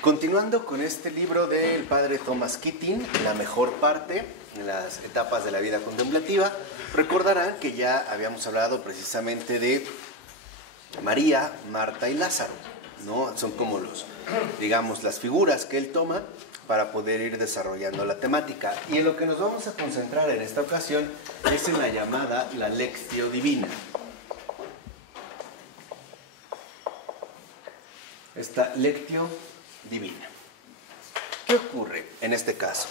Continuando con este libro del padre Thomas Keating, La mejor parte, en las etapas de la vida contemplativa, recordarán que ya habíamos hablado precisamente de María, Marta y Lázaro, ¿no? Son como digamos, las figuras que él toma para poder ir desarrollando la temática. Y en lo que nos vamos a concentrar en esta ocasión es en la llamada la Lectio Divina. Esta Lectio Divina. ¿Qué ocurre en este caso?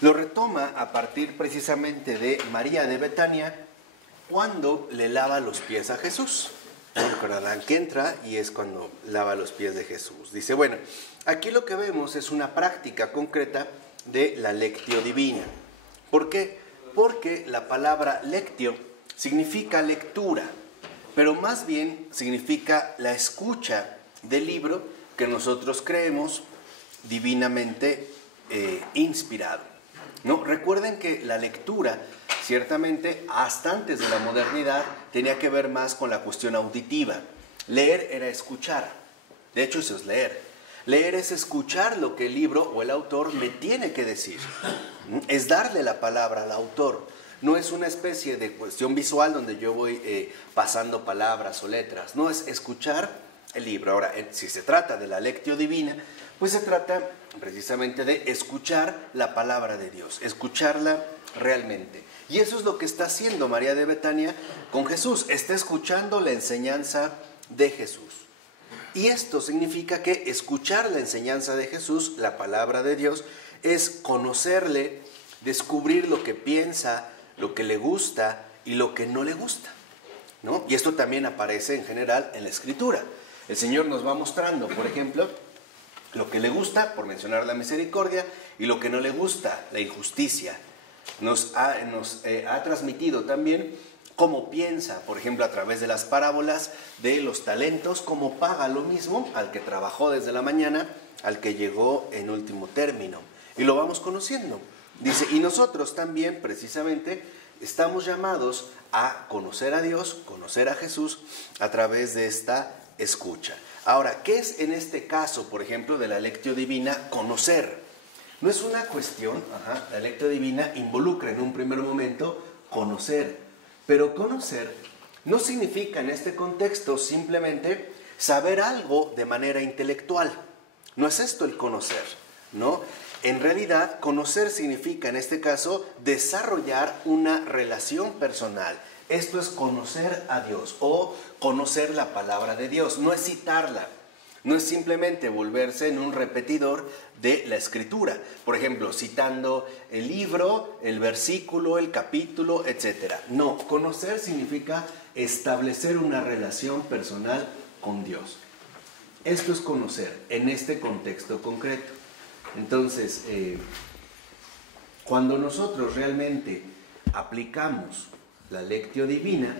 Lo retoma a partir precisamente de María de Betania cuando le lava los pies a Jesús. Recordarán que entra y es cuando lava los pies de Jesús. Dice, bueno, aquí lo que vemos es una práctica concreta de la Lectio Divina. ¿Por qué? Porque la palabra lectio significa lectura, pero más bien significa la escucha del libro que nosotros creemos divinamente inspirado, ¿no? Recuerden que la lectura, ciertamente, hasta antes de la modernidad, tenía que ver más con la cuestión auditiva. Leer era escuchar. De hecho, eso es leer. Leer es escuchar lo que el libro o el autor me tiene que decir. Es darle la palabra al autor. No es una especie de cuestión visual donde yo voy pasando palabras o letras. No, es escuchar el libro. Ahora, si se trata de la Lectio Divina, pues se trata precisamente de escuchar la palabra de Dios, escucharla realmente. Y eso es lo que está haciendo María de Betania con Jesús. Está escuchando la enseñanza de Jesús. Y esto significa que escuchar la enseñanza de Jesús, la palabra de Dios, es conocerle, descubrir lo que piensa, lo que le gusta y lo que no le gusta, ¿no? Y esto también aparece en general en la Escritura. El Señor nos va mostrando, por ejemplo, lo que le gusta, por mencionar la misericordia, y lo que no le gusta, la injusticia. Nos ha transmitido también cómo piensa, por ejemplo, a través de las parábolas de los talentos, cómo paga lo mismo al que trabajó desde la mañana, al que llegó en último término. Y lo vamos conociendo. Dice, y nosotros también, precisamente, estamos llamados a conocer a Dios, conocer a Jesús, a través de esta escucha. Ahora, ¿qué es en este caso, por ejemplo, de la Lectio Divina, conocer? No es una cuestión, la Lectio Divina involucra en un primer momento conocer, pero conocer no significa en este contexto simplemente saber algo de manera intelectual. No es esto el conocer, ¿no? En realidad, conocer significa en este caso desarrollar una relación personal. Esto es conocer a Dios o conocer la palabra de Dios, no es citarla. No es simplemente volverse en un repetidor de la Escritura. Por ejemplo, citando el libro, el versículo, el capítulo, etc. No, conocer significa establecer una relación personal con Dios. Esto es conocer en este contexto concreto. Entonces, cuando nosotros realmente aplicamos la Lectio Divina,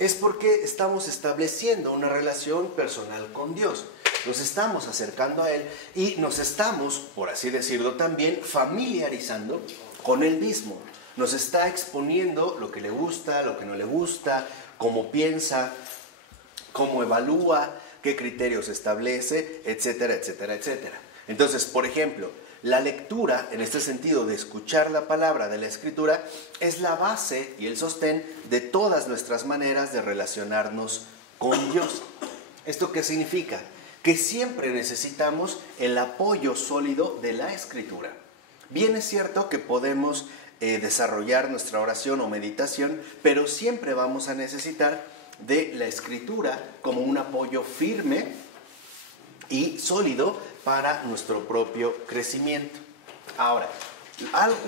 es porque estamos estableciendo una relación personal con Dios. Nos estamos acercando a Él y nos estamos, por así decirlo también, familiarizando con Él mismo. Nos está exponiendo lo que le gusta, lo que no le gusta, cómo piensa, cómo evalúa, qué criterios establece, etcétera, etcétera, etcétera. Entonces, por ejemplo, la lectura, en este sentido de escuchar la palabra de la Escritura, es la base y el sostén de todas nuestras maneras de relacionarnos con Dios. ¿Esto qué significa? Que siempre necesitamos el apoyo sólido de la Escritura. Bien es cierto que podemos desarrollar nuestra oración o meditación, pero siempre vamos a necesitar de la Escritura como un apoyo firme y sólido para nuestro propio crecimiento. Ahora,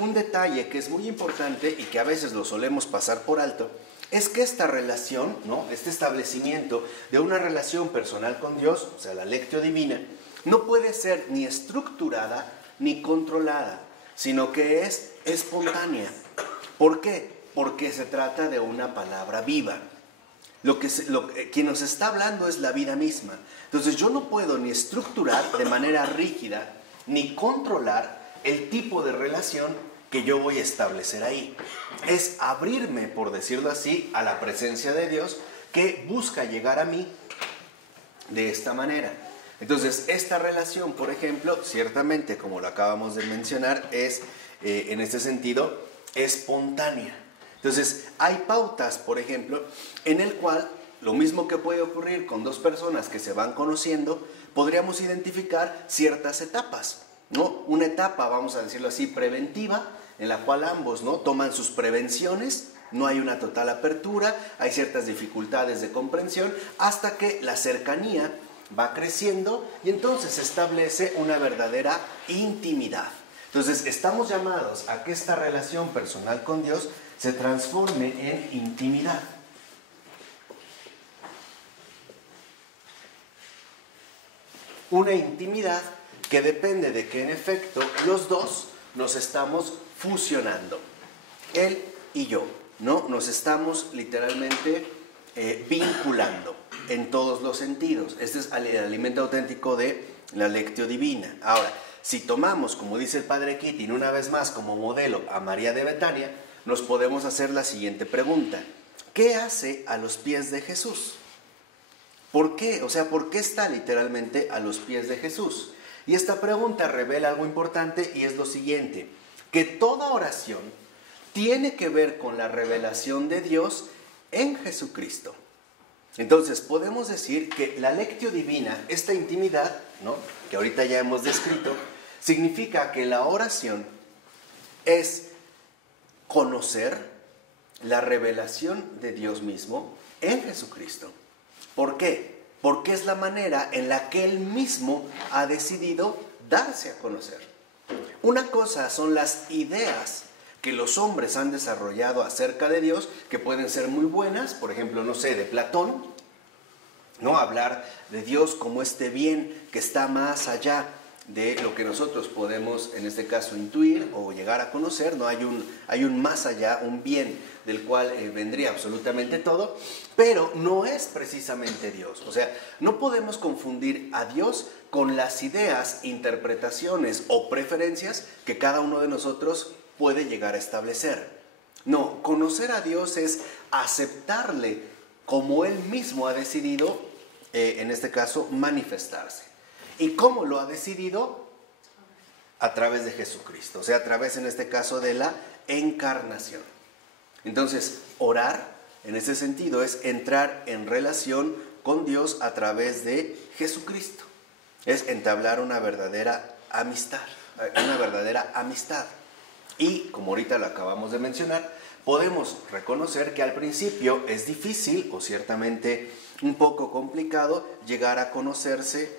un detalle que es muy importante y que a veces lo solemos pasar por alto, es que esta relación, ¿no? Este establecimiento de una relación personal con Dios, o sea, la Lectio Divina, no puede ser ni estructurada ni controlada, sino que es espontánea. ¿Por qué? Porque se trata de una palabra viva. Quien nos está hablando es la vida misma. Entonces yo no puedo ni estructurar de manera rígida, ni controlar el tipo de relación que yo voy a establecer ahí. Es abrirme, por decirlo así, a la presencia de Dios que busca llegar a mí de esta manera. Entonces, esta relación, por ejemplo, ciertamente, como lo acabamos de mencionar, es, en este sentido, espontánea. Entonces, hay pautas, por ejemplo, en el cual lo mismo que puede ocurrir con dos personas que se van conociendo, podríamos identificar ciertas etapas, ¿no? Una etapa, vamos a decirlo así, preventiva, en la cual ambos, ¿no?, toman sus prevenciones, no hay una total apertura, hay ciertas dificultades de comprensión, hasta que la cercanía va creciendo y entonces se establece una verdadera intimidad. Entonces, estamos llamados a que esta relación personal con Dios se transforme en intimidad. Una intimidad que depende de que en efecto los dos nos estamos fusionando, él y yo, ¿no? Nos estamos literalmente vinculando en todos los sentidos. Este es el alimento auténtico de la Lectio Divina. Ahora, si tomamos, como dice el Padre Keating, una vez más como modelo a María de Betania, nos podemos hacer la siguiente pregunta: ¿qué hace a los pies de Jesús? ¿Por qué? O sea, ¿por qué está literalmente a los pies de Jesús? Y esta pregunta revela algo importante y es lo siguiente: que toda oración tiene que ver con la revelación de Dios en Jesucristo. Entonces, podemos decir que la Lectio Divina, esta intimidad, ¿no?, que ahorita ya hemos descrito, significa que la oración es conocer la revelación de Dios mismo en Jesucristo. ¿Por qué? Porque es la manera en la que Él mismo ha decidido darse a conocer. Una cosa son las ideas que los hombres han desarrollado acerca de Dios, que pueden ser muy buenas, por ejemplo, no sé, de Platón, ¿no? Hablar de Dios como este bien que está más allá de lo que nosotros podemos, en este caso, intuir o llegar a conocer, ¿no? Hay un más allá, un bien del cual vendría absolutamente todo, pero no es precisamente Dios. O sea, no podemos confundir a Dios con las ideas, interpretaciones o preferencias que cada uno de nosotros puede llegar a establecer. No, conocer a Dios es aceptarle como Él mismo ha decidido, en este caso, manifestarse. ¿Y cómo lo ha decidido? A través de Jesucristo, o sea, a través, en este caso, de la encarnación. Entonces, orar, en ese sentido, es entrar en relación con Dios a través de Jesucristo. Es entablar una verdadera amistad, Y, como ahorita lo acabamos de mencionar, podemos reconocer que al principio es difícil, o ciertamente un poco complicado, llegar a conocerse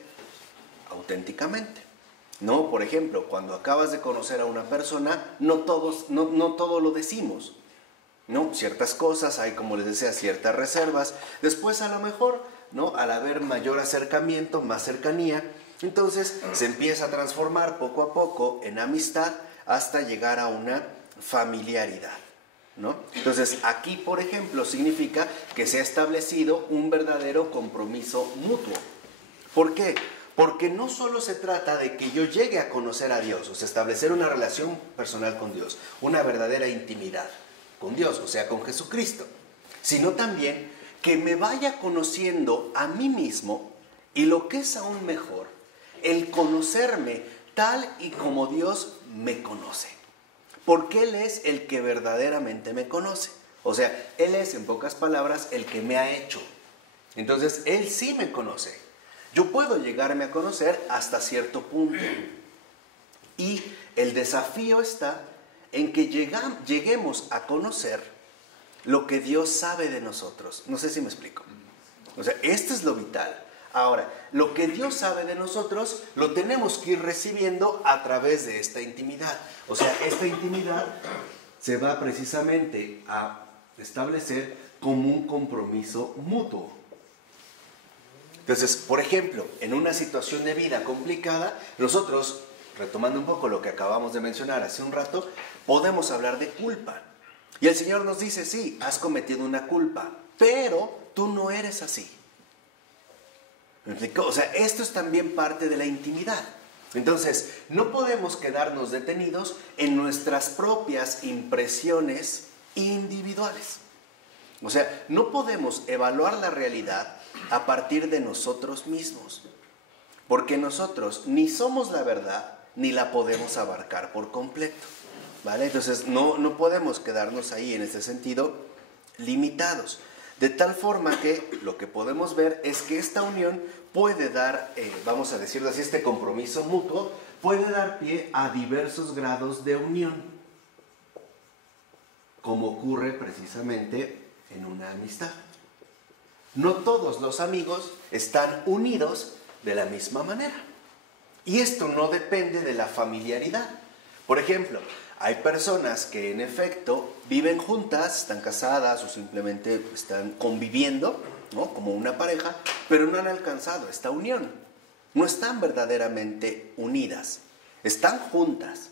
auténticamente, ¿no? Por ejemplo, cuando acabas de conocer a una persona, no todo lo decimos, ¿no? Ciertas cosas, hay, como les decía, ciertas reservas. Después, a lo mejor, ¿no?, al haber mayor acercamiento, más cercanía, entonces se empieza a transformar poco a poco en amistad hasta llegar a una familiaridad, ¿no? Entonces, aquí, por ejemplo, significa que se ha establecido un verdadero compromiso mutuo. ¿Por qué? Porque no solo se trata de que yo llegue a conocer a Dios, o sea, establecer una relación personal con Dios, una verdadera intimidad con Dios, o sea, con Jesucristo, sino también que me vaya conociendo a mí mismo y, lo que es aún mejor, el conocerme tal y como Dios me conoce. Porque Él es el que verdaderamente me conoce. O sea, Él es, en pocas palabras, el que me ha hecho. Entonces, Él sí me conoce. Yo puedo llegarme a conocer hasta cierto punto. Y el desafío está en que lleguemos a conocer lo que Dios sabe de nosotros. No sé si me explico. O sea, esto es lo vital. Ahora, lo que Dios sabe de nosotros lo tenemos que ir recibiendo a través de esta intimidad. O sea, esta intimidad se va precisamente a establecer como un compromiso mutuo. Entonces, por ejemplo, en una situación de vida complicada, nosotros, retomando un poco lo que acabamos de mencionar hace un rato, podemos hablar de culpa. Y el Señor nos dice: sí, has cometido una culpa, pero tú no eres así. ¿Me explicó? O sea, esto es también parte de la intimidad. Entonces, no podemos quedarnos detenidos en nuestras propias impresiones individuales. O sea, no podemos evaluar la realidad a partir de nosotros mismos. porque nosotros ni somos la verdad, ni la podemos abarcar por completo, ¿vale? Entonces no podemos quedarnos ahí en ese sentido limitados. De tal forma que lo que podemos ver es que esta unión puede dar, vamos a decirlo así, este compromiso mutuo, puede dar pie a diversos grados de unión, como ocurre precisamente en una amistad. No todos los amigos están unidos de la misma manera. Y esto no depende de la familiaridad. Por ejemplo, hay personas que en efecto viven juntas, están casadas o simplemente están conviviendo, ¿no?, como una pareja, pero no han alcanzado esta unión. No están verdaderamente unidas. Están juntas,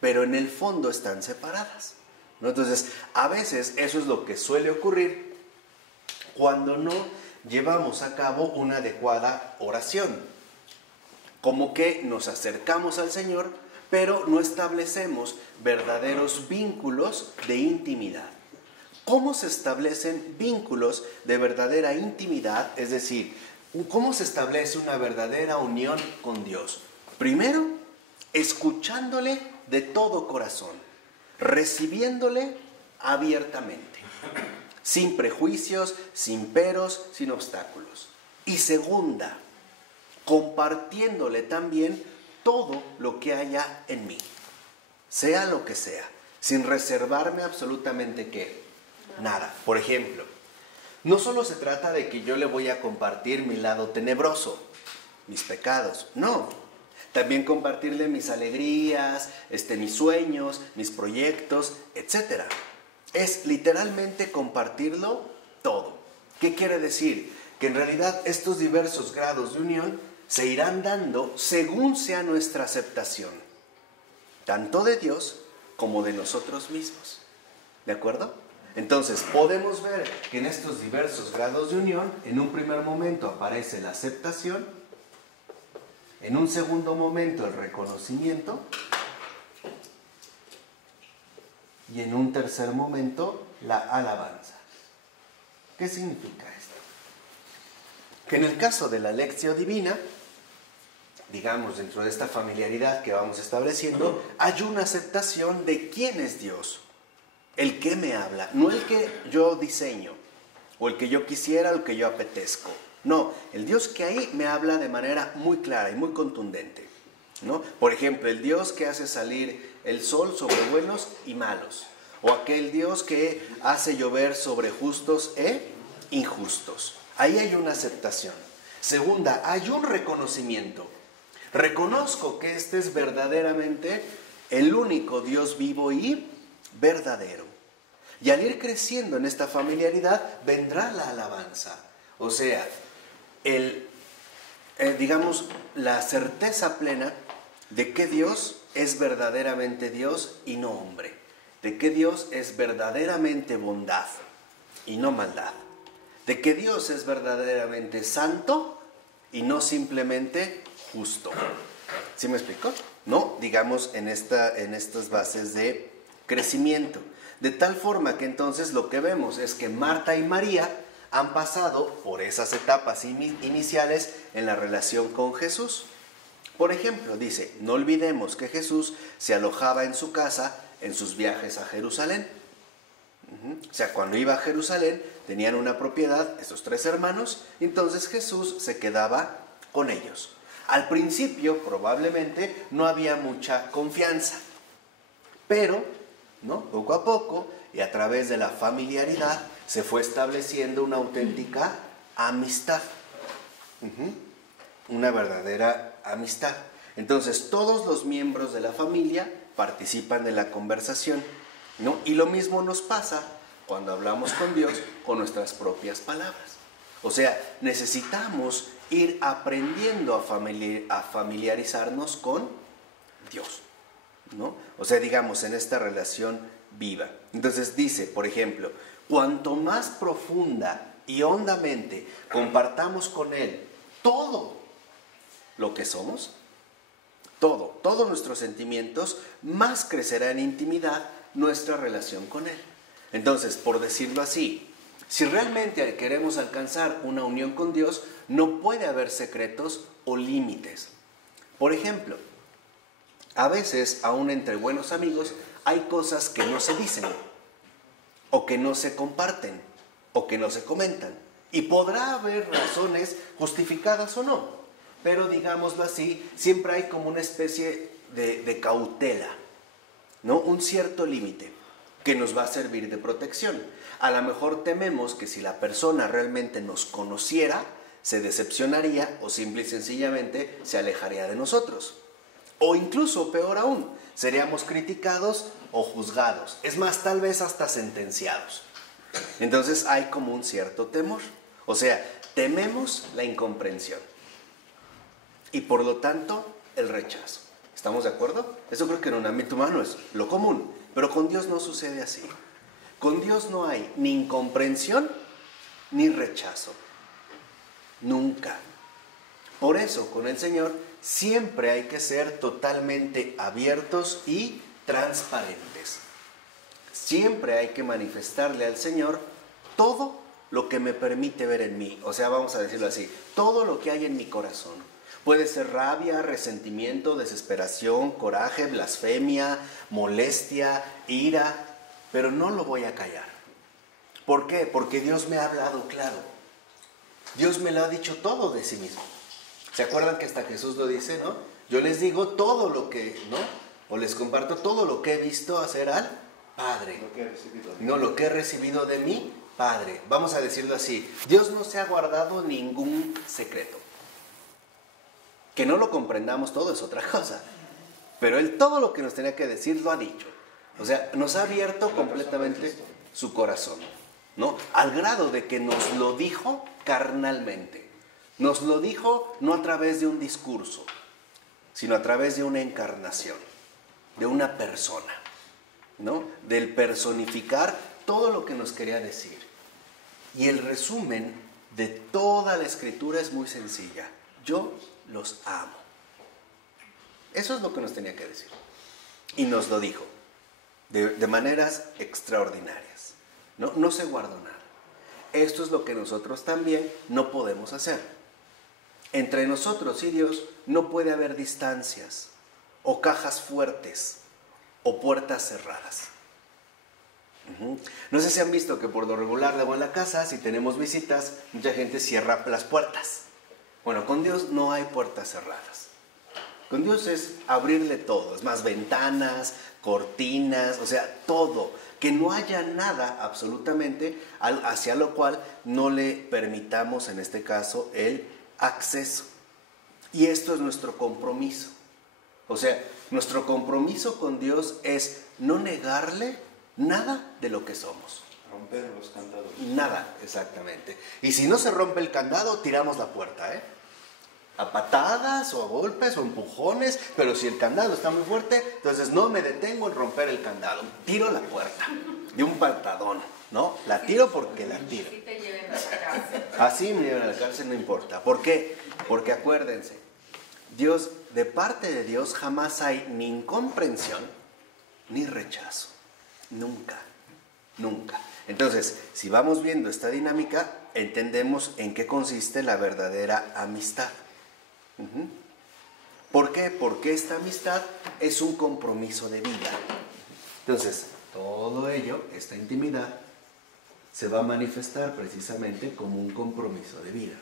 pero en el fondo están separadas, ¿no? Entonces, a veces eso es lo que suele ocurrir cuando no llevamos a cabo una adecuada oración. Como que nos acercamos al Señor, pero no establecemos verdaderos vínculos de intimidad. ¿Cómo se establecen vínculos de verdadera intimidad? Es decir, ¿cómo se establece una verdadera unión con Dios? Primero, escuchándole de todo corazón, recibiéndole abiertamente, sin prejuicios, sin peros, sin obstáculos. Y segunda, compartiéndole también todo lo que haya en mí, sea lo que sea, sin reservarme absolutamente ¿qué? Nada. Por ejemplo, no solo se trata de que yo le voy a compartir mi lado tenebroso, mis pecados, no. También compartirle mis alegrías, mis sueños, mis proyectos, etc. Es literalmente compartirlo todo. ¿Qué quiere decir? Que en realidad estos diversos grados de unión se irán dando según sea nuestra aceptación, tanto de Dios como de nosotros mismos. ¿De acuerdo? Entonces, podemos ver que en estos diversos grados de unión, en un primer momento aparece la aceptación, en un segundo momento el reconocimiento, y en un tercer momento la alabanza. ¿Qué significa esto? Que en el caso de la Lectio Divina, digamos, dentro de esta familiaridad que vamos estableciendo, hay una aceptación de quién es Dios, el que me habla, no el que yo diseño, o el que yo quisiera, o el que yo apetezco. No, el Dios que ahí me habla de manera muy clara y muy contundente, ¿no? Por ejemplo, el Dios que hace salir el sol sobre buenos y malos, o aquel Dios que hace llover sobre justos e injustos. Ahí hay una aceptación. Segunda, hay un reconocimiento. Reconozco que este es verdaderamente el único Dios vivo y verdadero. Y al ir creciendo en esta familiaridad, vendrá la alabanza. O sea, digamos, la certeza plena de que Dios es verdaderamente Dios y no hombre. De que Dios es verdaderamente bondad y no maldad. De que Dios es verdaderamente santo y no simplemente justo. ¿Sí me explico? No, digamos, en estas bases de crecimiento. De tal forma que entonces lo que vemos es que Marta y María han pasado por esas etapas iniciales en la relación con Jesús. Por ejemplo, dice, no olvidemos que Jesús se alojaba en su casa en sus viajes a Jerusalén. O sea, cuando iba a Jerusalén, tenían una propiedad, estos tres hermanos, y entonces Jesús se quedaba con ellos. Al principio, probablemente, no había mucha confianza, pero, ¿no?, poco a poco, y a través de la familiaridad, se fue estableciendo una auténtica amistad. Una verdadera amistad. Entonces, todos los miembros de la familia participan de la conversación, ¿no? Y lo mismo nos pasa cuando hablamos con Dios con nuestras propias palabras. O sea, necesitamos ir aprendiendo a familiarizarnos con Dios, ¿no? O sea, digamos, en esta relación viva. Entonces dice, por ejemplo, cuanto más profunda y hondamente compartamos con Él todo lo que somos, todos nuestros sentimientos, más crecerá en intimidad nuestra relación con Él. Entonces, por decirlo así, Si realmente queremos alcanzar una unión con Dios, no puede haber secretos o límites. Por ejemplo, a veces, aún entre buenos amigos, hay cosas que no se dicen, o que no se comparten, o que no se comentan. Y podrá haber razones justificadas o no, pero digámoslo así, siempre hay como una especie de cautela, ¿no? Un cierto límite que nos va a servir de protección. A lo mejor tememos que si la persona realmente nos conociera, se decepcionaría o simple y sencillamente se alejaría de nosotros. O incluso, peor aún, seríamos criticados o juzgados. Es más, tal vez hasta sentenciados. Entonces hay como un cierto temor. O sea, tememos la incomprensión. Y por lo tanto, el rechazo. ¿Estamos de acuerdo? Eso creo que en un ámbito humano es lo común. Pero con Dios no sucede así. Con Dios no hay ni incomprensión ni rechazo. Nunca. Por eso, con el Señor siempre hay que ser totalmente abiertos y transparentes. Siempre hay que manifestarle al Señor todo lo que me permite ver en mí. O sea, vamos a decirlo así, todo lo que hay en mi corazón. Puede ser rabia, resentimiento, desesperación, coraje, blasfemia, molestia, ira, pero no lo voy a callar. ¿Por qué? Porque Dios me ha hablado claro. Dios me lo ha dicho todo de sí mismo. ¿Se acuerdan que hasta Jesús lo dice, no? Yo les digo todo lo que, ¿no? O les comparto todo lo que he visto hacer al Padre. Lo que he recibido de mi Padre. Vamos a decirlo así. Dios no se ha guardado ningún secreto. Que no lo comprendamos todo es otra cosa. Pero Él todo lo que nos tenía que decir lo ha dicho. O sea, nos ha abierto completamente su corazón, ¿no? Al grado de que nos lo dijo carnalmente. Nos lo dijo no a través de un discurso, sino a través de una encarnación, de una persona, ¿no? Del personificar todo lo que nos quería decir. Y el resumen de toda la Escritura es muy sencilla. Yo los amo. Eso es lo que nos tenía que decir. Y nos lo dijo de maneras extraordinarias. No se guardó nada. Esto es lo que nosotros también no podemos hacer. Entre nosotros y Dios no puede haber distancias, o cajas fuertes, o puertas cerradas. No sé si han visto que por lo regular luego en la casa, si tenemos visitas, mucha gente cierra las puertas. Bueno, con Dios no hay puertas cerradas. Con Dios es abrirle todo, es más, ventanas, cortinas, o sea, todo. Que no haya nada absolutamente hacia lo cual no le permitamos, en este caso, el acceso. Y esto es nuestro compromiso. O sea, nuestro compromiso con Dios es no negarle nada de lo que somos. Romper los candados. Nada, exactamente. Y si no se rompe el candado, tiramos la puerta, a patadas o a golpes o empujones, pero si el candado está muy fuerte, entonces no me detengo en romper el candado, tiro la puerta de un patadón, ¿no? La tiro porque la tiro. Así me lleven a la cárcel, no importa. ¿Por qué? Porque acuérdense, Dios, de parte de Dios jamás hay ni incomprensión ni rechazo, nunca, nunca. Entonces, si vamos viendo esta dinámica, entendemos en qué consiste la verdadera amistad. ¿Por qué? Porque esta amistad es un compromiso de vida. Entonces, todo ello, esta intimidad, se va a manifestar precisamente como un compromiso de vida.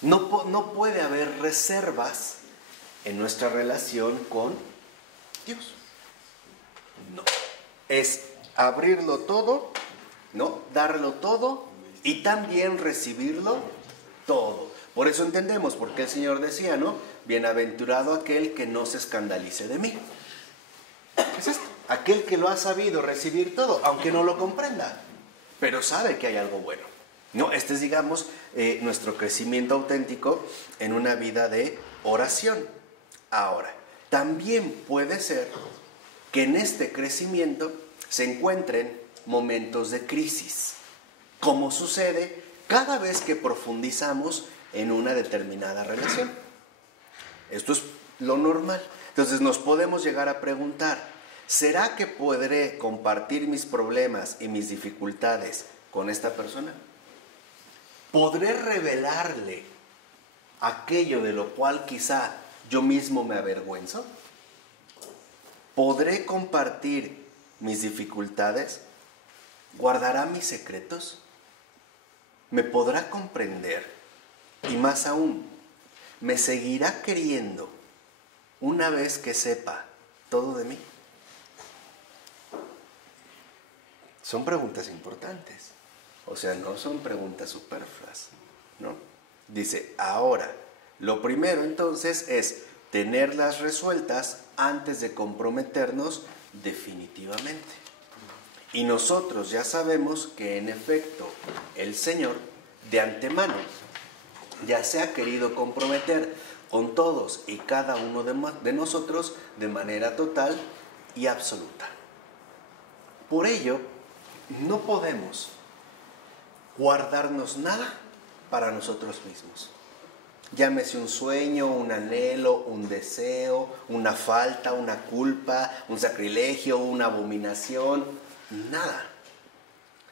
No puede haber reservas en nuestra relación con Dios. No. Es abrirlo todo, ¿no? Darlo todo y también recibirlo todo. Por eso entendemos por qué el Señor decía, ¿no? Bienaventurado aquel que no se escandalice de mí. ¿Qué es esto? Aquel que lo ha sabido recibir todo, aunque no lo comprenda, pero sabe que hay algo bueno. No, este es, digamos, nuestro crecimiento auténtico en una vida de oración. Ahora, también puede ser que en este crecimiento se encuentren momentos de crisis, como sucede cada vez que profundizamos en una determinada relación. Esto es lo normal. Entonces nos podemos llegar a preguntar, ¿será que podré compartir mis problemas y mis dificultades con esta persona? ¿Podré revelarle aquello de lo cual quizá yo mismo me avergüenzo? ¿Podré compartir mis dificultades? ¿Guardará mis secretos? ¿Me podrá comprender? Y más aún, ¿me seguirá queriendo una vez que sepa todo de mí? Son preguntas importantes. O sea, no son preguntas superfluas, ¿no? Dice, ahora, lo primero entonces es tenerlas resueltas antes de comprometernos definitivamente. Y nosotros ya sabemos que en efecto el Señor de antemano ya se ha querido comprometer con todos y cada uno de nosotros de manera total y absoluta. Por ello, no podemos guardarnos nada para nosotros mismos. Llámese un sueño, un anhelo, un deseo, una falta, una culpa, un sacrilegio, una abominación, nada.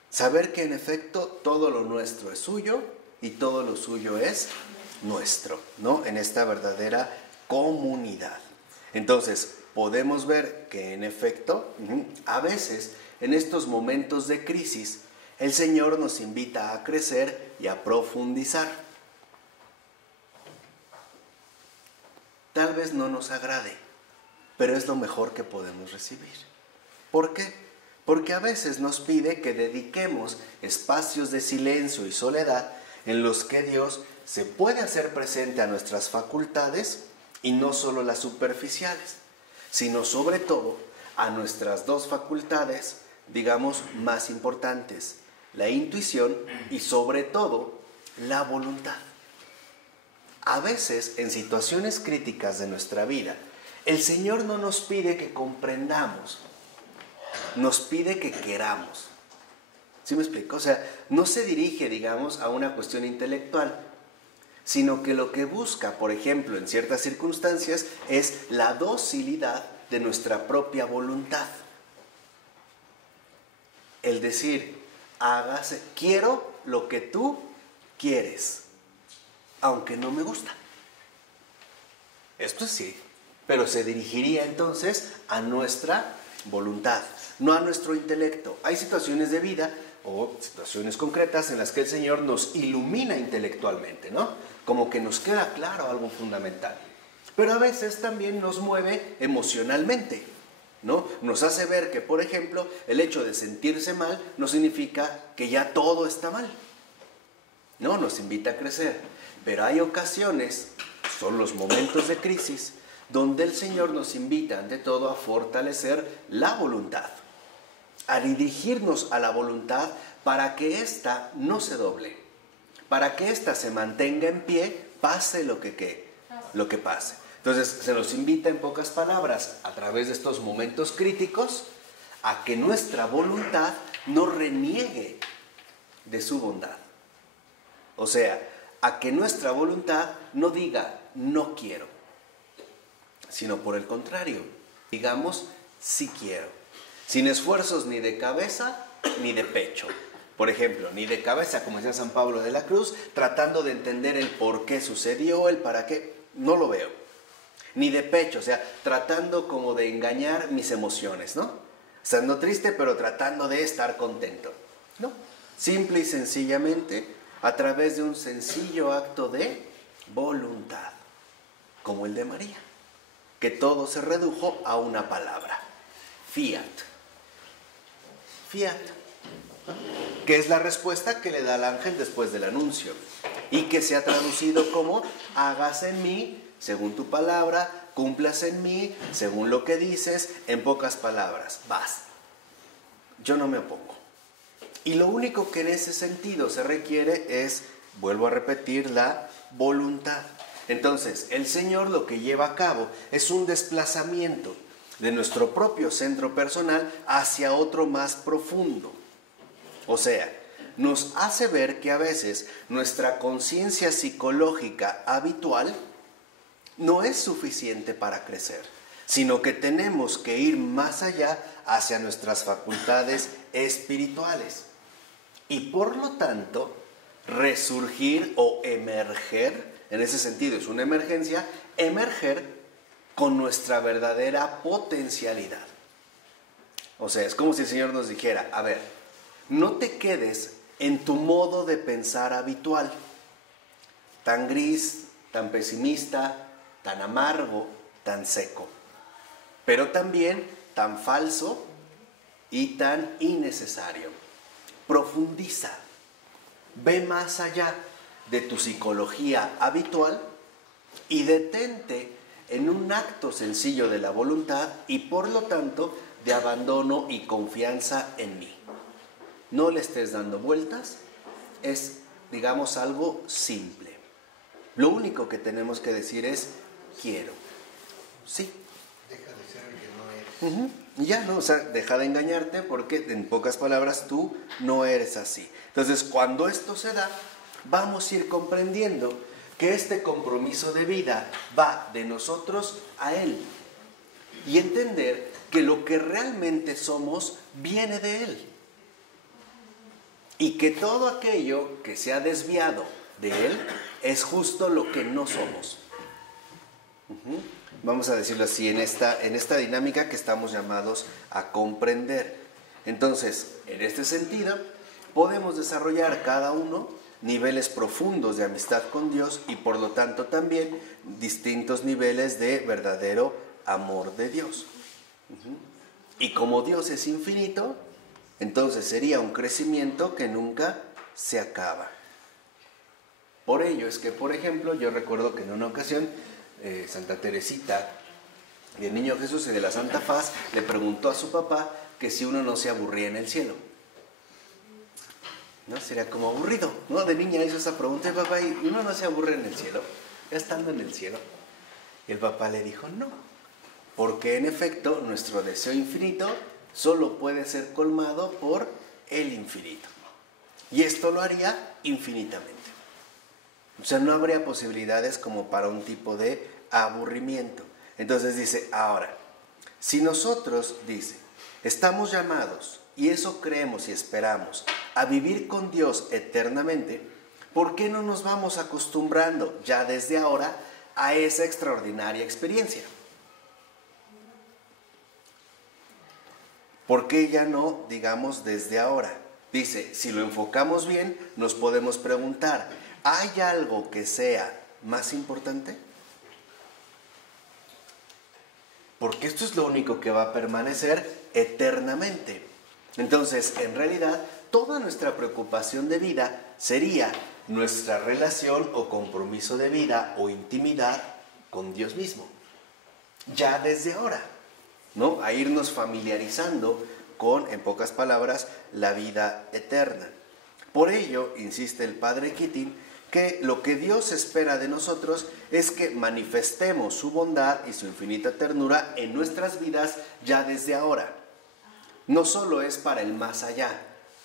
Saber que en efecto todo lo nuestro es suyo y todo lo suyo es nuestro, ¿no? En esta verdadera comunidad. Entonces, podemos ver que en efecto, a veces en estos momentos de crisis, el Señor nos invita a crecer y a profundizar. Tal vez no nos agrade, pero es lo mejor que podemos recibir. ¿Por qué? Porque a veces nos pide que dediquemos espacios de silencio y soledad en los que Dios se puede hacer presente a nuestras facultades y no solo las superficiales, sino sobre todo a nuestras dos facultades, digamos, más importantes, la intuición y sobre todo la voluntad. A veces, en situaciones críticas de nuestra vida, el Señor no nos pide que comprendamos, nos pide que queramos. ¿Sí me explico? O sea, no se dirige, digamos, a una cuestión intelectual, sino que lo que busca, por ejemplo, en ciertas circunstancias, es la docilidad de nuestra propia voluntad. El decir, hágase, quiero lo que tú quieres, aunque no me gusta. Esto sí, pero se dirigiría entonces a nuestra voluntad, no a nuestro intelecto. Hay situaciones de vida o situaciones concretas en las que el Señor nos ilumina intelectualmente, ¿no? Como que nos queda claro algo fundamental. Pero a veces también nos mueve emocionalmente, ¿no? Nos hace ver que, por ejemplo, el hecho de sentirse mal no significa que ya todo está mal. No, nos invita a crecer. Pero hay ocasiones, son los momentos de crisis, donde el Señor nos invita ante todo a fortalecer la voluntad, a dirigirnos a la voluntad para que ésta no se doble, para que ésta se mantenga en pie, pase lo que pase. Entonces se nos invita en pocas palabras, a través de estos momentos críticos, a que nuestra voluntad no reniegue de su bondad. O sea, a que nuestra voluntad no diga no quiero, sino por el contrario, digamos sí quiero, sin esfuerzos ni de cabeza ni de pecho. Por ejemplo, ni de cabeza, como decía San Pablo de la Cruz, tratando de entender el por qué sucedió, el para qué, no lo veo. Ni de pecho, o sea, tratando como de engañar mis emociones, ¿no? Estando triste, pero tratando de estar contento, ¿no? Simple y sencillamente, a través de un sencillo acto de voluntad, como el de María, que todo se redujo a una palabra, fiat. Fiat, que es la respuesta que le da el ángel después del anuncio, y que se ha traducido como, hágase en mí, según tu palabra, cúmplase en mí, según lo que dices, en pocas palabras, vas. Yo no me opongo. Y lo único que en ese sentido se requiere es, vuelvo a repetir, la voluntad. Entonces, el Señor lo que lleva a cabo es un desplazamiento de nuestro propio centro personal hacia otro más profundo. O sea, nos hace ver que a veces nuestra conciencia psicológica habitual no es suficiente para crecer, sino que tenemos que ir más allá hacia nuestras facultades espirituales. Y por lo tanto, resurgir o emerger, en ese sentido es una emergencia, emerger con nuestra verdadera potencialidad. O sea, es como si el Señor nos dijera, a ver, no te quedes en tu modo de pensar habitual, tan gris, tan pesimista, tan amargo, tan seco, pero también tan falso y tan innecesario. Profundiza, ve más allá de tu psicología habitual y detente en un acto sencillo de la voluntad y por lo tanto de abandono y confianza en mí. No le estés dando vueltas, es, digamos, algo simple. Lo único que tenemos que decir es, quiero. Sí. Deja de ser el que no eres. Ya, ¿no? O sea, deja de engañarte porque, en pocas palabras, tú no eres así. Entonces, cuando esto se da, vamos a ir comprendiendo que este compromiso de vida va de nosotros a Él. Y entender que lo que realmente somos viene de Él. Y que todo aquello que se ha desviado de Él es justo lo que no somos. Vamos a decirlo así, en esta dinámica que estamos llamados a comprender. Entonces, en este sentido, podemos desarrollar cada uno niveles profundos de amistad con Dios y por lo tanto también distintos niveles de verdadero amor de Dios. Y como Dios es infinito, entonces sería un crecimiento que nunca se acaba. Por ello es que, por ejemplo, yo recuerdo que en una ocasión Santa Teresita, el Niño Jesús y de la Santa Faz, le preguntó a su papá que si uno no se aburría en el cielo. ¿No? Sería como aburrido, ¿no? De niña hizo esa pregunta, y papá, ¿y uno no se aburre en el cielo? Ya estando en el cielo. Y el papá le dijo, no, porque en efecto nuestro deseo infinito solo puede ser colmado por el infinito. Y esto lo haría infinitamente. O sea, no habría posibilidades como para un tipo de aburrimiento. Entonces dice, ahora, si nosotros, dice, estamos llamados, y eso creemos y esperamos, a vivir con Dios eternamente, ¿por qué no nos vamos acostumbrando ya desde ahora a esa extraordinaria experiencia? ¿Por qué ya no, digamos, desde ahora? Dice, si lo enfocamos bien, nos podemos preguntar, ¿hay algo que sea más importante? Porque esto es lo único que va a permanecer eternamente. Entonces, en realidad, toda nuestra preocupación de vida sería nuestra relación o compromiso de vida o intimidad con Dios mismo. Ya desde ahora, ¿no? A irnos familiarizando con, en pocas palabras, la vida eterna. Por ello, insiste el Padre Keating, que lo que Dios espera de nosotros es que manifestemos su bondad y su infinita ternura en nuestras vidas ya desde ahora. No solo es para el más allá,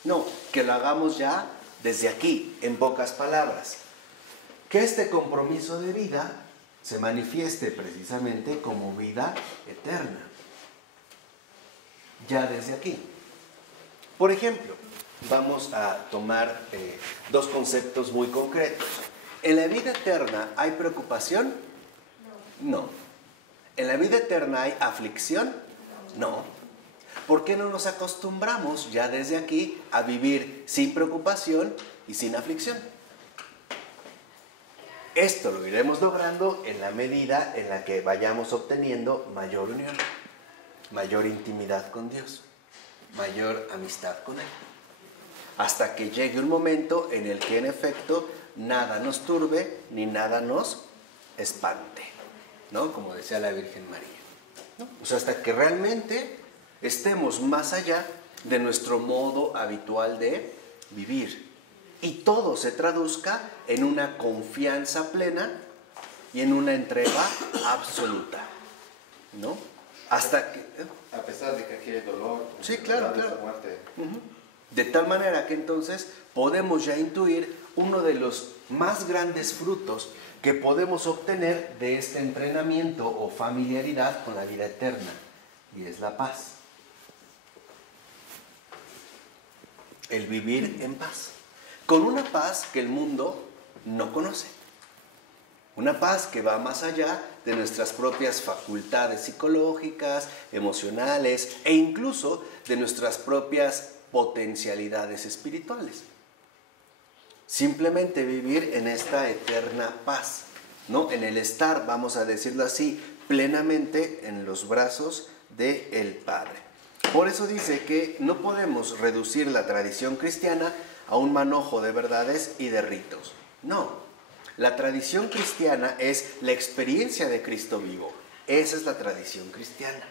no, que lo hagamos ya desde aquí, en pocas palabras. Que este compromiso de vida se manifieste precisamente como vida eterna. Ya desde aquí. Por ejemplo, vamos a tomar dos conceptos muy concretos. ¿En la vida eterna hay preocupación? No. ¿En la vida eterna hay aflicción? No. ¿Por qué no nos acostumbramos ya desde aquí a vivir sin preocupación y sin aflicción? Esto lo iremos logrando en la medida en la que vayamos obteniendo mayor unión, mayor intimidad con Dios, mayor amistad con Él. Hasta que llegue un momento en el que en efecto nada nos turbe ni nada nos espante, ¿no? Como decía la Virgen María, ¿no? O sea, hasta que realmente estemos más allá de nuestro modo habitual de vivir y todo se traduzca en una confianza plena y en una entrega absoluta, ¿no? Hasta que... A pesar de que aquí hay dolor, sí, claro, claro. Muerte. De tal manera que entonces podemos ya intuir uno de los más grandes frutos que podemos obtener de este entrenamiento o familiaridad con la vida eterna, y es la paz. El vivir en paz, con una paz que el mundo no conoce. Una paz que va más allá de nuestras propias facultades psicológicas, emocionales e incluso de nuestras propias potencialidades espirituales. Simplemente vivir en esta eterna paz, ¿no? En el estar, vamos a decirlo así, plenamente en los brazos del Padre. Por eso dice que no podemos reducir la tradición cristiana a un manojo de verdades y de ritos. No, la tradición cristiana es la experiencia de Cristo vivo. Esa es la tradición cristiana.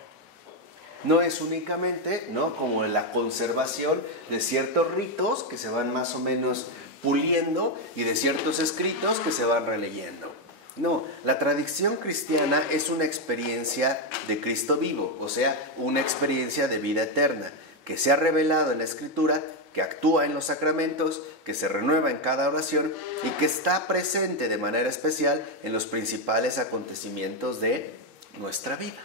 No es únicamente, ¿no?, como la conservación de ciertos ritos que se van más o menos puliendo y de ciertos escritos que se van releyendo. No, la tradición cristiana es una experiencia de Cristo vivo, o sea, una experiencia de vida eterna, que se ha revelado en la Escritura, que actúa en los sacramentos, que se renueva en cada oración y que está presente de manera especial en los principales acontecimientos de nuestra vida.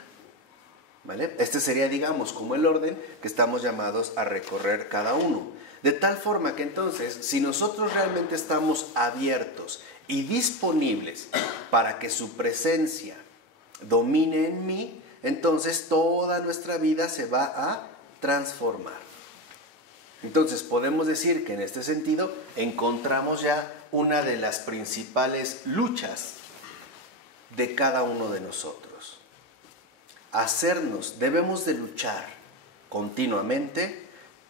¿Vale? Este sería, digamos, como el orden que estamos llamados a recorrer cada uno. De tal forma que entonces, si nosotros realmente estamos abiertos y disponibles para que su presencia domine en mí, entonces toda nuestra vida se va a transformar. Entonces podemos decir que en este sentido encontramos ya una de las principales luchas de cada uno de nosotros. Debemos de luchar continuamente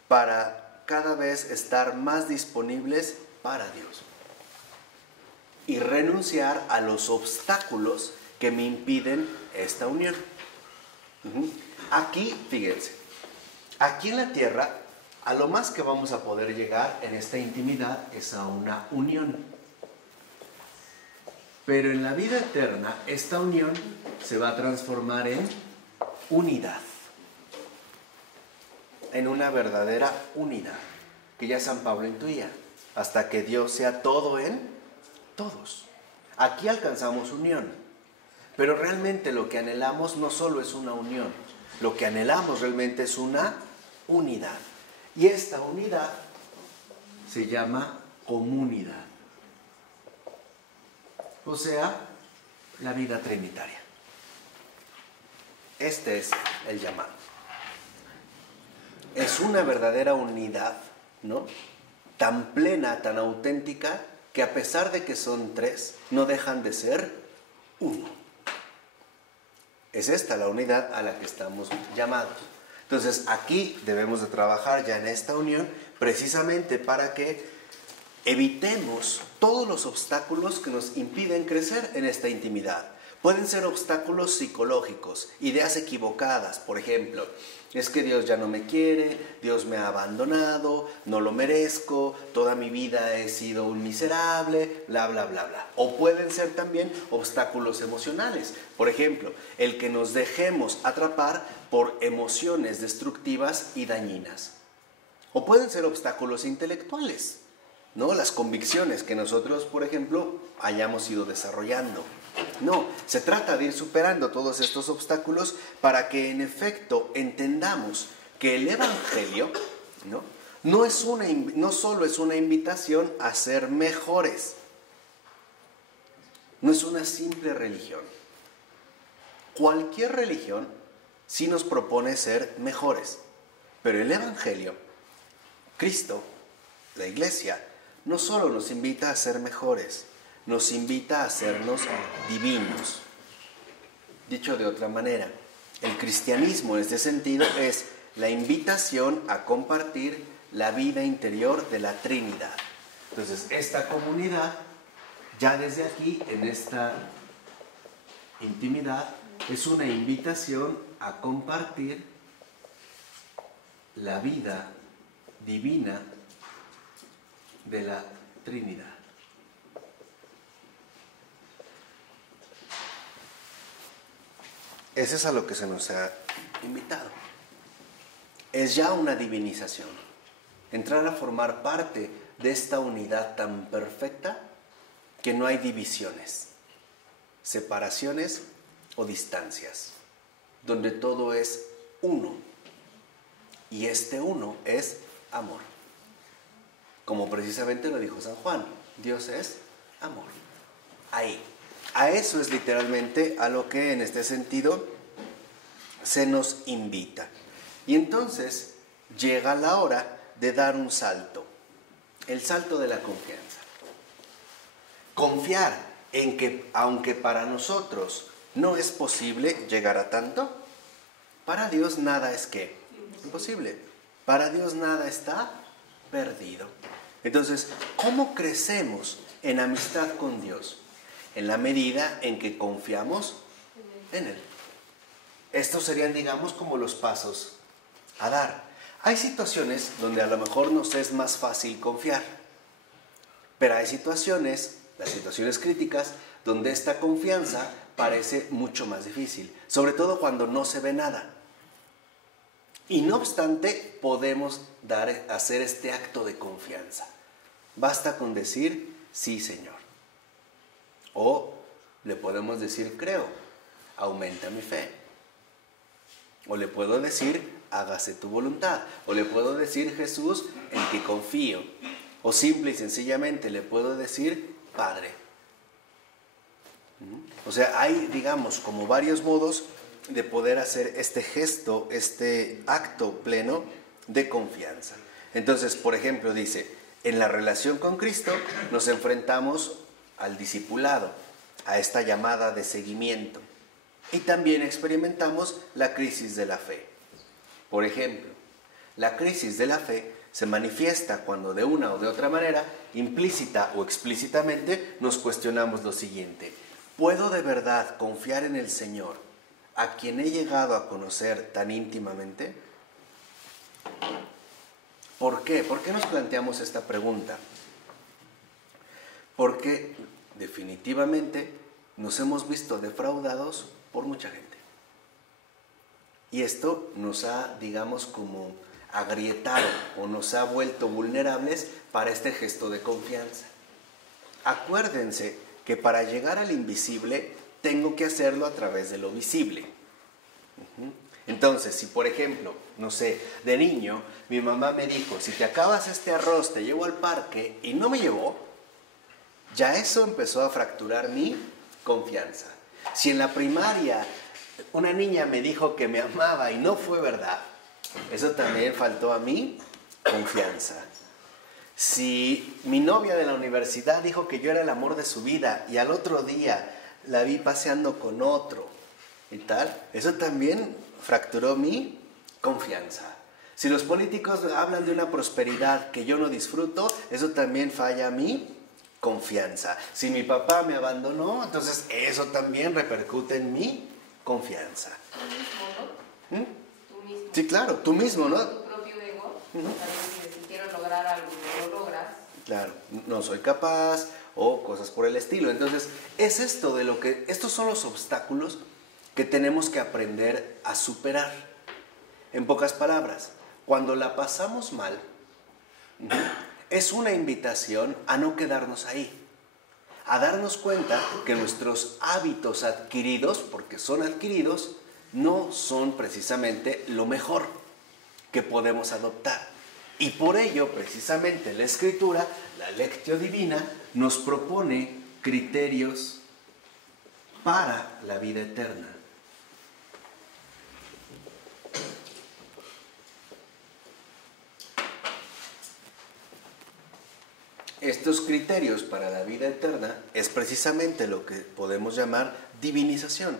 para cada vez estar más disponibles para Dios y renunciar a los obstáculos que me impiden esta unión. Aquí, fíjense, aquí en la tierra, a lo más que vamos a poder llegar en esta intimidad es a una unión. Pero en la vida eterna, esta unión se va a transformar en unidad. En una verdadera unidad, que ya San Pablo intuía, hasta que Dios sea todo en todos. Aquí alcanzamos unión, pero realmente lo que anhelamos no solo es una unión, lo que anhelamos realmente es una unidad. Y esta unidad se llama comunidad, o sea, la vida trinitaria. Este es el llamado. Es una verdadera unidad, ¿no?, tan plena, tan auténtica, que a pesar de que son tres, no dejan de ser uno. Es esta la unidad a la que estamos llamados. Entonces aquí debemos de trabajar ya en esta unión precisamente para que evitemos todos los obstáculos que nos impiden crecer en esta intimidad. Pueden ser obstáculos psicológicos, ideas equivocadas, por ejemplo, es que Dios ya no me quiere, Dios me ha abandonado, no lo merezco, toda mi vida he sido un miserable, bla, bla, bla, bla. O pueden ser también obstáculos emocionales, por ejemplo, el que nos dejemos atrapar por emociones destructivas y dañinas. O pueden ser obstáculos intelectuales, ¿no?, las convicciones que nosotros, por ejemplo, hayamos ido desarrollando. No, se trata de ir superando todos estos obstáculos para que en efecto entendamos que el Evangelio, no solo es una invitación a ser mejores, no es una simple religión. Cualquier religión sí nos propone ser mejores, pero el Evangelio, Cristo, la Iglesia, no solo nos invita a ser mejores, nos invita a hacernos divinos. Dicho de otra manera, el cristianismo en este sentido es la invitación a compartir la vida interior de la Trinidad. Entonces, esta comunidad, ya desde aquí, en esta intimidad, es una invitación a compartir la vida divina de la Trinidad. Ese es a lo que se nos ha invitado. Es ya una divinización. Entrar a formar parte de esta unidad tan perfecta que no hay divisiones. separaciones o distancias, donde todo es uno. Y este uno es amor. Como precisamente lo dijo San Juan, Dios es amor. Ahí. A eso es literalmente a lo que en este sentido se nos invita. Y entonces llega la hora de dar un salto. El salto de la confianza. Confiar en que, aunque para nosotros no es posible llegar a tanto, para Dios nada es ¿qué? Imposible. Para Dios nada está perdido. Entonces, ¿cómo crecemos en amistad con Dios? En la medida en que confiamos en Él. Estos serían, digamos, como los pasos a dar. Hay situaciones donde a lo mejor nos es más fácil confiar, pero hay situaciones, las situaciones críticas, donde esta confianza parece mucho más difícil, sobre todo cuando no se ve nada. Y no obstante, podemos hacer este acto de confianza. Basta con decir, sí, Señor. O le podemos decir, creo, aumenta mi fe. O le puedo decir, hágase tu voluntad. O le puedo decir, Jesús, en ti confío. O simple y sencillamente le puedo decir, Padre. O sea, hay, digamos, como varios modos de poder hacer este gesto, este acto pleno de confianza. Entonces, por ejemplo, dice, en la relación con Cristo nos enfrentamos al discipulado, a esta llamada de seguimiento. Y también experimentamos la crisis de la fe. Por ejemplo, la crisis de la fe se manifiesta cuando de una o de otra manera, implícita o explícitamente, nos cuestionamos lo siguiente: ¿puedo de verdad confiar en el Señor, a quien he llegado a conocer tan íntimamente? ¿Por qué? ¿Por qué nos planteamos esta pregunta? Porque definitivamente nos hemos visto defraudados por mucha gente. Y esto nos ha, digamos, como agrietado o nos ha vuelto vulnerables para este gesto de confianza. Acuérdense que para llegar al invisible tengo que hacerlo a través de lo visible. Entonces, si por ejemplo, no sé, de niño, mi mamá me dijo, si te acabas este arroz, te llevo al parque, y no me llevó, ya eso empezó a fracturar mi confianza. Si en la primaria una niña me dijo que me amaba y no fue verdad, eso también faltó a mi confianza. Si mi novia de la universidad dijo que yo era el amor de su vida y al otro día la vi paseando con otro y tal, eso también fracturó mi confianza. Si los políticos hablan de una prosperidad que yo no disfruto, eso también falla mi confianza. Si mi papá me abandonó, entonces eso también repercute en mi confianza. Tú mismo, ¿no? Tú mismo. Sí, claro, tú mismo, ¿no? Tu propio ego, también si quiero lograr algo y no lo logras. Claro, no soy capaz o cosas por el estilo. Entonces, es esto de lo que, estos son los obstáculos que tenemos que aprender a superar. En pocas palabras, cuando la pasamos mal, es una invitación a no quedarnos ahí, a darnos cuenta que nuestros hábitos adquiridos, porque son adquiridos, no son precisamente lo mejor que podemos adoptar. Y por ello, precisamente, la Escritura, la Lectio Divina, nos propone criterios para la vida eterna. Estos criterios para la vida eterna es precisamente lo que podemos llamar divinización.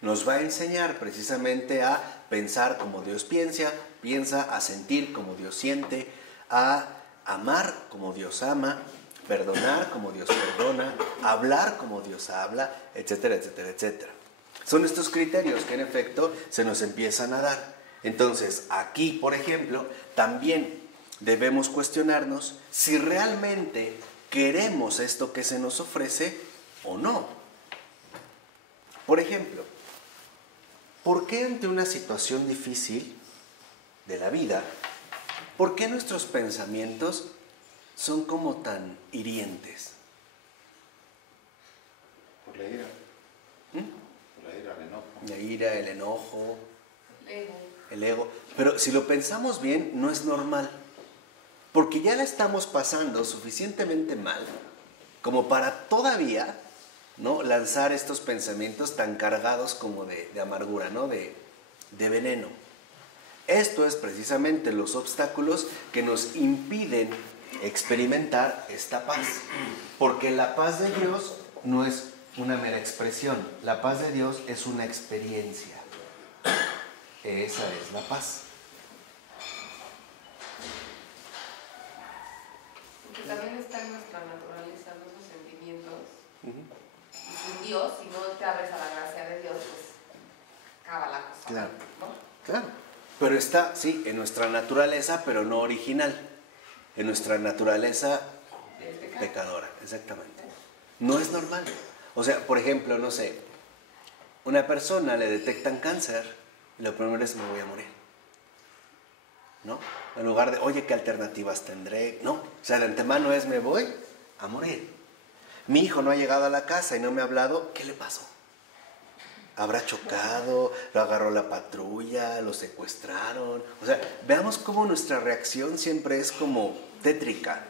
Nos va a enseñar precisamente a pensar como Dios piensa, a sentir como Dios siente, a amar como Dios ama, perdonar como Dios perdona, hablar como Dios habla, etcétera, etcétera, etcétera. Son estos criterios que en efecto se nos empiezan a dar. Entonces, aquí, por ejemplo, también debemos cuestionarnos si realmente queremos esto que se nos ofrece o no. Por ejemplo, ¿por qué ante una situación difícil de la vida, por qué nuestros pensamientos son como tan hirientes? La ira. La ira, el enojo. La ira, el enojo, Ego. el ego. Pero si lo pensamos bien, no es normal. Porque ya la estamos pasando suficientemente mal como para todavía, ¿no?, lanzar estos pensamientos tan cargados como de amargura, ¿no?, de veneno. Esto es precisamente los obstáculos que nos impiden experimentar esta paz. Porque la paz de Dios no es una mera expresión. La paz de Dios es una experiencia. Esa es la paz. Porque también está en nuestra naturaleza los sentimientos. Y sin Dios, si no te abres a la gracia de Dios, pues acaba la cosa. Claro. ¿No? Claro. Pero está, sí, en nuestra naturaleza, pero no original. En nuestra naturaleza pecadora, exactamente. No es normal. O sea, por ejemplo, no sé, una persona le detectan cáncer y lo primero es me voy a morir. ¿No? En lugar de, oye, ¿qué alternativas tendré? No, o sea, de antemano es me voy a morir. Mi hijo no ha llegado a la casa y no me ha hablado, ¿qué le pasó? ¿Habrá chocado? ¿Lo agarró la patrulla? ¿Lo secuestraron? O sea, veamos cómo nuestra reacción siempre es como tétrica,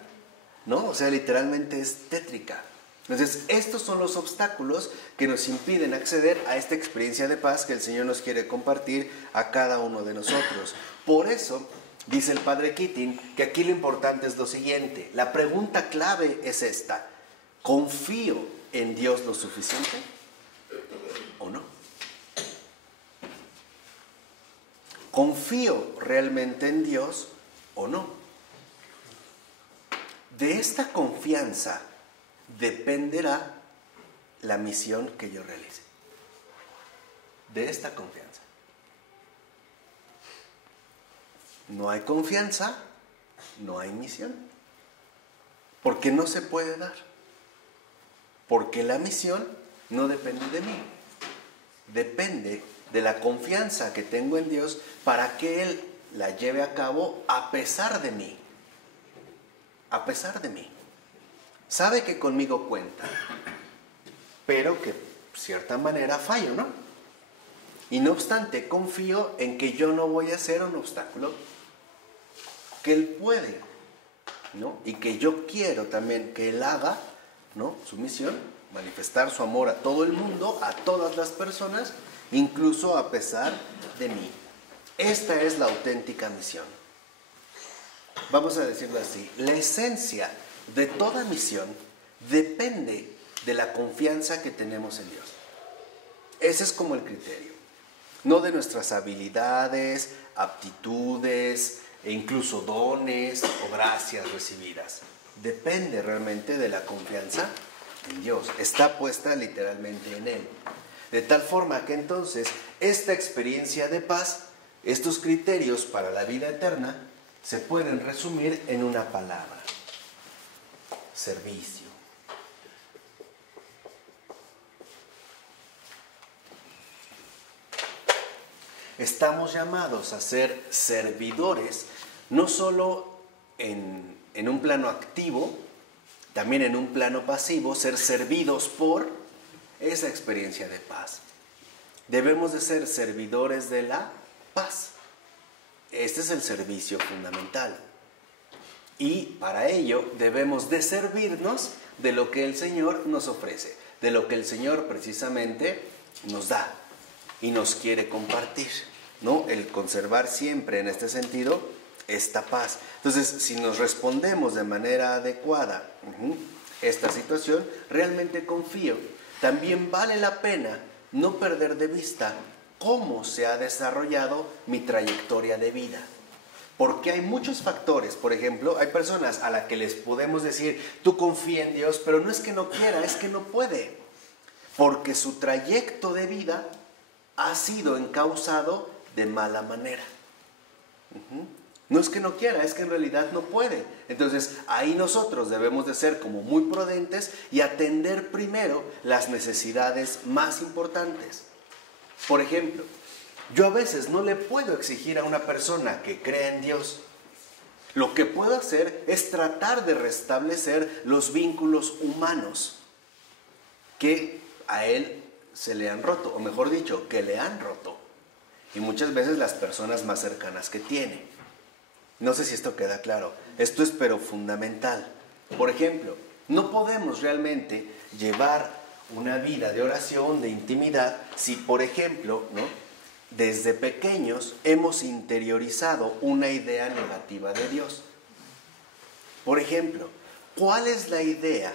¿no? O sea, literalmente es tétrica. Entonces, estos son los obstáculos que nos impiden acceder a esta experiencia de paz que el Señor nos quiere compartir a cada uno de nosotros. Por eso, dice el Padre Keating, que aquí lo importante es lo siguiente. La pregunta clave es esta: ¿confío en Dios lo suficiente o no? ¿Confío realmente en Dios o no? De esta confianza dependerá la misión que yo realice. De esta confianza. No hay confianza, no hay misión. Porque no se puede dar. Porque la misión no depende de mí. Depende de la confianza que tengo en Dios para que Él la lleve a cabo a pesar de mí. A pesar de mí. Sabe que conmigo cuenta, pero que de cierta manera fallo, ¿no? Y no obstante, confío en que yo no voy a ser un obstáculo, que Él puede, ¿no? Y que yo quiero también que Él haga, ¿no?, su misión, manifestar su amor a todo el mundo, a todas las personas, incluso a pesar de mí. Esta es la auténtica misión. Vamos a decirlo así: la esencia de toda misión depende de la confianza que tenemos en Dios. Ese es como el criterio. No de nuestras habilidades, aptitudes e incluso dones o gracias recibidas. Depende realmente de la confianza en Dios. Está puesta literalmente en Él. De tal forma que entonces esta experiencia de paz, estos criterios para la vida eterna, se pueden resumir en una palabra: servicio. Estamos llamados a ser servidores, no solo en un plano activo, también en un plano pasivo, ser servidos por esa experiencia de paz. Debemos de ser servidores de la paz. Este es el servicio fundamental. Y para ello debemos de servirnos de lo que el Señor nos ofrece, de lo que el Señor precisamente nos da y nos quiere compartir, ¿no? El conservar siempre en este sentido esta paz. Entonces, si nos respondemos de manera adecuada esta situación, realmente confío. También vale la pena no perder de vista cómo se ha desarrollado mi trayectoria de vida. Porque hay muchos factores. Por ejemplo, hay personas a las que les podemos decir: tú confía en Dios, pero no es que no quiera, es que no puede. Porque su trayecto de vida ha sido encauzado de mala manera. No es que no quiera, es que en realidad no puede. Entonces, ahí nosotros debemos de ser como muy prudentes y atender primero las necesidades más importantes. Por ejemplo, yo a veces no le puedo exigir a una persona que cree en Dios. Lo que puedo hacer es tratar de restablecer los vínculos humanos que a él se le han roto, o mejor dicho, que le han roto. Y muchas veces las personas más cercanas que tiene. No sé si esto queda claro. Esto es pero fundamental. Por ejemplo, no podemos realmente llevar una vida de oración, de intimidad, si por ejemplo, ¿no?, desde pequeños hemos interiorizado una idea negativa de Dios. Por ejemplo, ¿cuál es la idea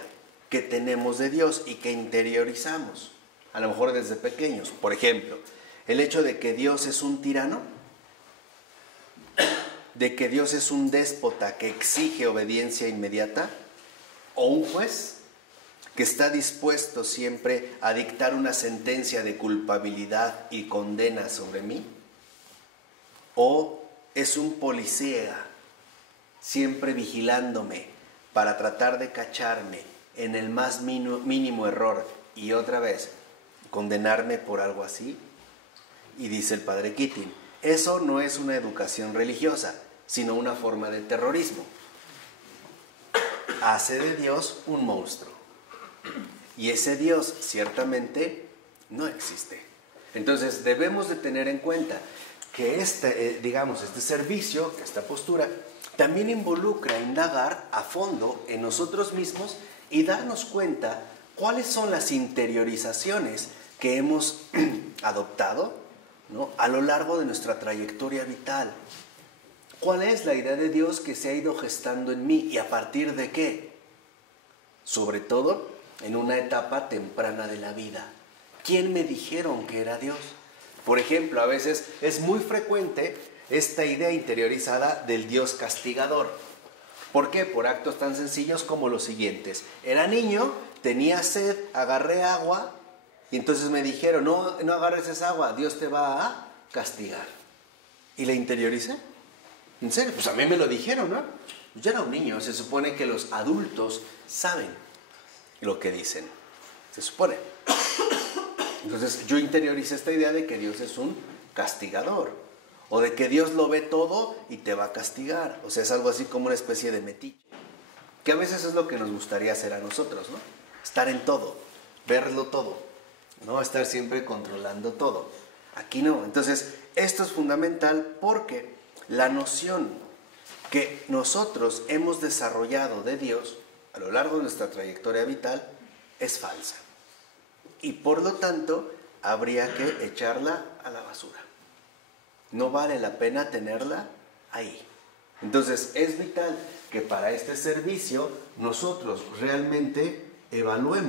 que tenemos de Dios y que interiorizamos? A lo mejor desde pequeños. Por ejemplo, el hecho de que Dios es un tirano, de que Dios es un déspota que exige obediencia inmediata, o un juez que está dispuesto siempre a dictar una sentencia de culpabilidad y condena sobre mí, o es un policía siempre vigilándome para tratar de cacharme en el más mínimo error y otra vez condenarme por algo así. Y dice el padre Keating, eso no es una educación religiosa, sino una forma de terrorismo. Hace de Dios un monstruo. Y ese Dios ciertamente no existe. Entonces debemos de tener en cuenta que este servicio, esta postura, también involucra indagar a fondo en nosotros mismos y darnos cuenta cuáles son las interiorizaciones que hemos adoptado, ¿no?, a lo largo de nuestra trayectoria vital. ¿Cuál es la idea de Dios que se ha ido gestando en mí y a partir de qué? Sobre todo en una etapa temprana de la vida. ¿Quién me dijeron que era Dios? Por ejemplo, a veces es muy frecuente esta idea interiorizada del Dios castigador. ¿Por qué? Por actos tan sencillos como los siguientes. Era niño, tenía sed, agarré agua y entonces me dijeron, no agarres esa agua, Dios te va a castigar. ¿Y la interioricé? ¿En serio? Pues a mí me lo dijeron, ¿no? Yo era un niño, se supone que los adultos saben lo que dicen. Se supone. Entonces yo interioricé esta idea de que Dios es un castigador. O de que Dios lo ve todo y te va a castigar. O sea, es algo así como una especie de metiche. Que a veces es lo que nos gustaría hacer a nosotros, ¿no? Estar en todo, verlo todo, ¿no? Estar siempre controlando todo. Aquí no. Entonces, esto es fundamental porque la noción que nosotros hemos desarrollado de Dios a lo largo de nuestra trayectoria vital es falsa. Y por lo tanto, habría que echarla a la basura. No vale la pena tenerla ahí. Entonces, es vital que para este servicio nosotros realmente evaluar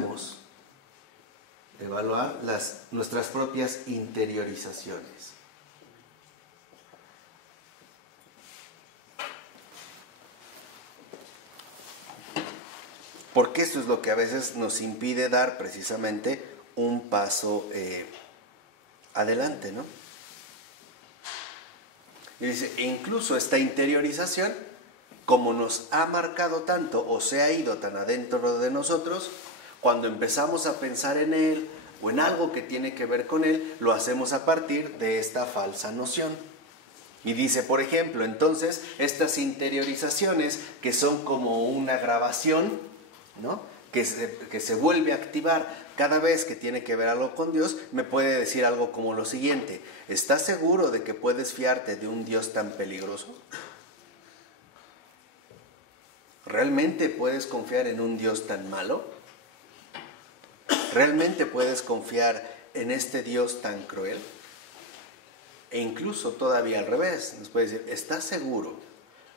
nuestras propias interiorizaciones. Porque esto es lo que a veces nos impide dar precisamente un paso adelante, ¿no? Y dice, incluso esta interiorización, como nos ha marcado tanto o se ha ido tan adentro de nosotros, cuando empezamos a pensar en Él o en algo que tiene que ver con Él, lo hacemos a partir de esta falsa noción. Y dice, por ejemplo, entonces, estas interiorizaciones que son como una grabación, ¿no?, que se vuelve a activar cada vez que tiene que ver algo con Dios, me puede decir algo como lo siguiente: ¿estás seguro de que puedes fiarte de un Dios tan peligroso? ¿Realmente puedes confiar en un Dios tan malo? ¿Realmente puedes confiar en este Dios tan cruel? E incluso todavía al revés, nos puede decir, ¿estás seguro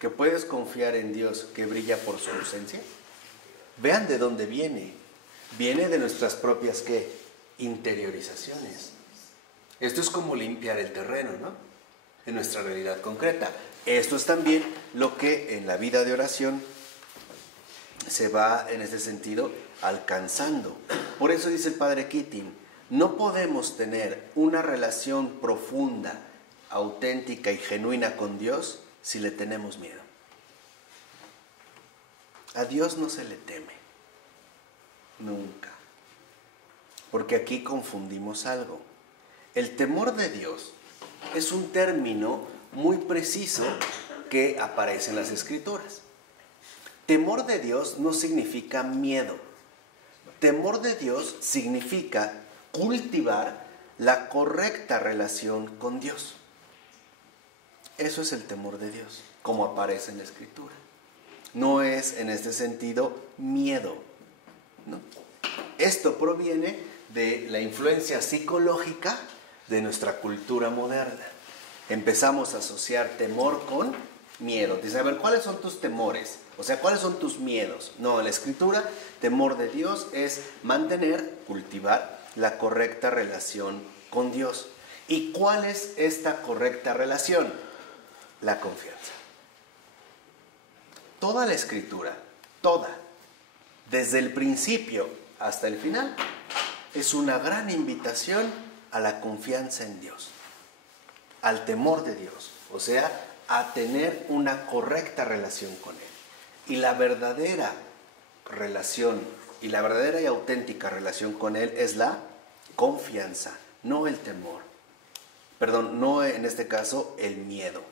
que puedes confiar en Dios que brilla por su ausencia? Vean de dónde viene. Viene de nuestras propias, ¿qué?, interiorizaciones. Esto es como limpiar el terreno, ¿no?, en nuestra realidad concreta. Esto es también lo que en la vida de oración se va, en ese sentido, alcanzando. Por eso dice el padre Keating, no podemos tener una relación profunda, auténtica y genuina con Dios si le tenemos miedo. A Dios no se le teme, nunca. Porque aquí confundimos algo. El temor de Dios es un término muy preciso que aparece en las Escrituras. Temor de Dios no significa miedo. temor de Dios significa cultivar la correcta relación con Dios. Eso es el temor de Dios, como aparece en la Escritura. No es en este sentido miedo, ¿no? Esto proviene de la influencia psicológica de nuestra cultura moderna. Empezamos a asociar temor con miedo. Dice, a ver, ¿cuáles son tus temores? O sea, ¿cuáles son tus miedos? No, en la Escritura, temor de Dios es mantener, cultivar la correcta relación con Dios. ¿Y cuál es esta correcta relación? La confianza. Toda la Escritura, toda, desde el principio hasta el final, es una gran invitación a la confianza en Dios, al temor de Dios, o sea, a tener una correcta relación con Él. Y la verdadera relación, y la verdadera y auténtica relación con Él es la confianza, no el temor. Perdón, no en este caso el miedo.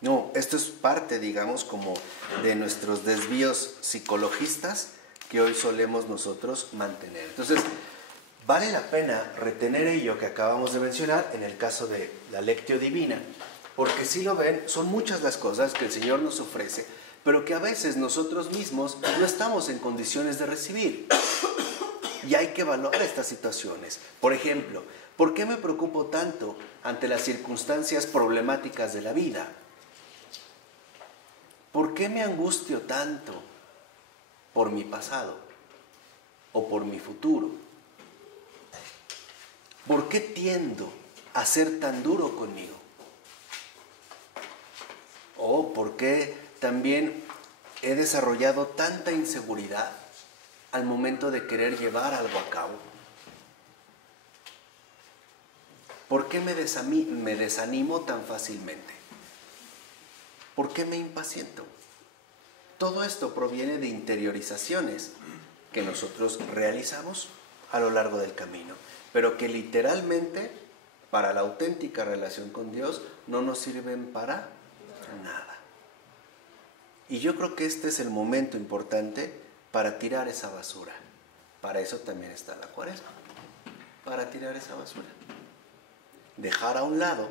No, esto es parte, digamos, como de nuestros desvíos psicologistas que hoy solemos nosotros mantener. Entonces, vale la pena retener ello que acabamos de mencionar en el caso de la Lectio Divina, porque si lo ven, son muchas las cosas que el Señor nos ofrece, pero que a veces nosotros mismos no estamos en condiciones de recibir. Y hay que valorar estas situaciones. Por ejemplo, ¿por qué me preocupo tanto ante las circunstancias problemáticas de la vida? ¿Por qué me angustio tanto por mi pasado o por mi futuro? ¿Por qué tiendo a ser tan duro conmigo? ¿O por qué también he desarrollado tanta inseguridad al momento de querer llevar algo a cabo? ¿Por qué me desanimo tan fácilmente? ¿Por qué me impaciento? Todo esto proviene de interiorizaciones que nosotros realizamos a lo largo del camino, pero que literalmente para la auténtica relación con Dios no nos sirven para nada. Y yo creo que este es el momento importante para tirar esa basura. Para eso también está la Cuaresma, para tirar esa basura. Dejar a un lado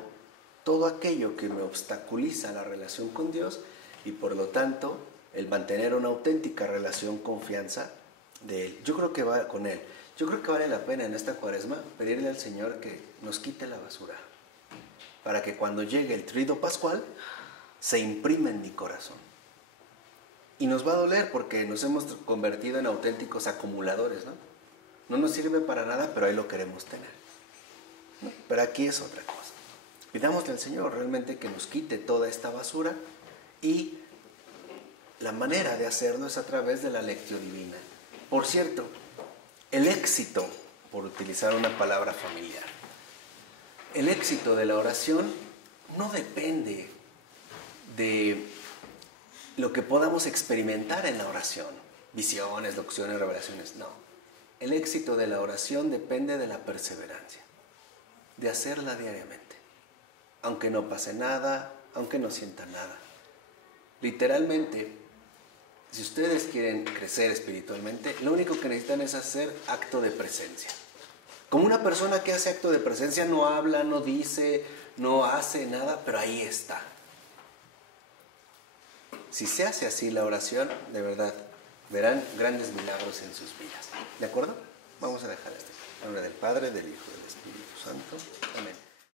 todo aquello que me obstaculiza la relación con Dios y por lo tanto el mantener una auténtica relación, confianza de Él. Yo creo que va con Él. Yo creo que vale la pena en esta Cuaresma pedirle al Señor que nos quite la basura, para que cuando llegue el Tríodo Pascual se imprima en mi corazón. Y nos va a doler porque nos hemos convertido en auténticos acumuladores, ¿no? No nos sirve para nada, pero ahí lo queremos tener, ¿no? Pero aquí es otra cosa. Pidámosle al Señor realmente que nos quite toda esta basura, y la manera de hacerlo es a través de la Lectio Divina. Por cierto, el éxito, por utilizar una palabra familiar, el éxito de la oración no depende de lo que podamos experimentar en la oración, visiones, locuciones, revelaciones, no. El éxito de la oración depende de la perseverancia, de hacerla diariamente, aunque no pase nada, aunque no sienta nada. Literalmente, si ustedes quieren crecer espiritualmente, lo único que necesitan es hacer acto de presencia. Como una persona que hace acto de presencia, no habla, no dice, no hace nada, pero ahí está. Si se hace así la oración, de verdad, verán grandes milagros en sus vidas. ¿De acuerdo? Vamos a dejar esto. En nombre del Padre, del Hijo y del Espíritu Santo. Amén.